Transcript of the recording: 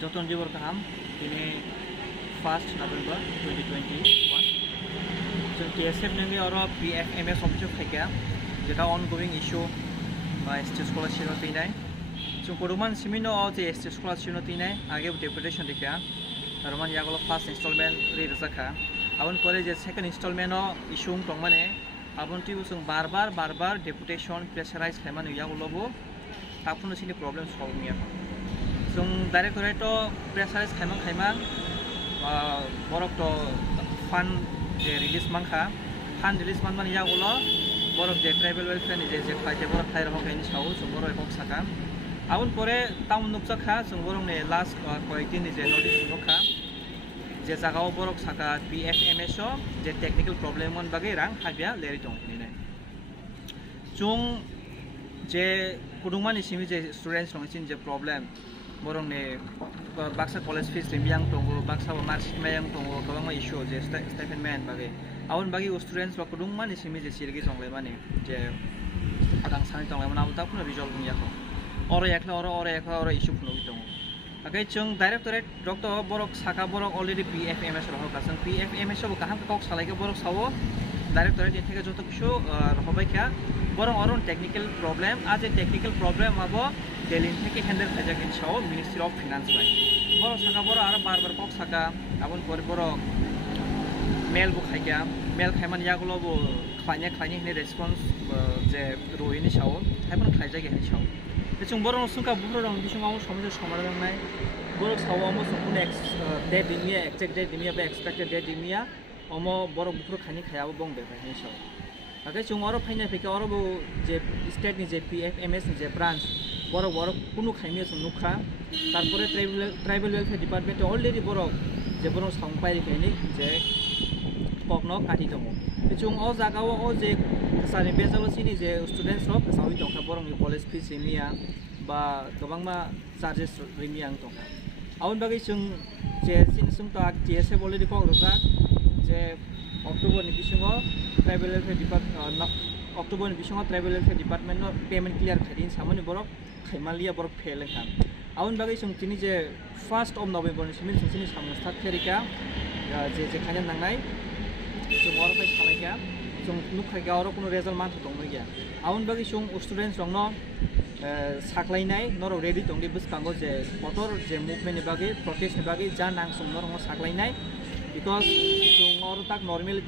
Joton Jibor Kaham ini 1st November 2021. So TSF nangi oro Pfms object Phaikha jeta ongoing issue by ST Scholarship no tinai. So koduman simino o je ST Scholarship no tinai age deputation dikha. Roman yagolo first installment re-rezakha. Abon pore je second installment no issue tongmane abon ti usung bar-bar deputation pressurize khaimanu yagolo bo tapunu sini problem solve niya. So directorate to pressurize khaimang borok to fund je release mangkha fund release man yagolo borok je tribal welfare ni je khaite borok khai rok kaini sau so borok hok saka abon pore taun nukjakha so borok ne last koitin ni je notice nokha je jagao borok saka Pfms o je technical problem mon bagai rang habia leri tong ni nai chung je kudungmani simi je students nong sin je problem borok ne baksa college fees limyang tongo baksa marks mayang tongo kabang issue je stipend man bagai awon bagi students ba kudungmani simi je sirgi songlai mani je adang sani tonglai mana uta kuno result ni yakho oro yakla issue kuno tongo agai chung directorate doctor borok saka borok already Pfms roho kasang Pfms bo kaham ka kok salai ke borok sawo directorate theke joto kisho rohobai kya borok oron technical problem aje technical problem abo delin theke handle khaja kin sawo ministry of finance bai borok saka borok ar bar kok saka abon pore borok mail bo khaikya mail khaiman yagulo bo khani ne response je roini sawo haibon khaija ge ni sawo chung borok sungka bufro rong bisungao somje somadan nai borok sawo mo sungku next date dimia exact date dimia ba expected date dimia omo borok bufro khani khaya bo bong be ni sawo agai chung oro phaina peke oro bo je state ni je Pfms ni je branch borok kunu khaime sung nukha tarpore tribal welfare department already borok je borok sangpai kaini je kokno kati tongo chung o jagao o je kasani bezalo sini je students rok kasawi tongkha borok ni college fees rimia ba gobangma charges rimiang tongkha awon bagai chung je sin sum ta TSF already kok rojak je October ni bisingo tribal welfare department October ni bisingo tribal welfare department no payment clear khadin samani borok khaimalia borok fail kham awon bagai chung tini je 1st of November ni simin sini samna start kherika je khanya nangnai chung oro pai salaikya chung nukha ga oro kuno result man tongmai gya awon bagi chung students rongno saklainai noro ready tongdi bwskango je motor je movement ni bagi protest ni bagi ja nang sung noro saklainai because chung oro tak normally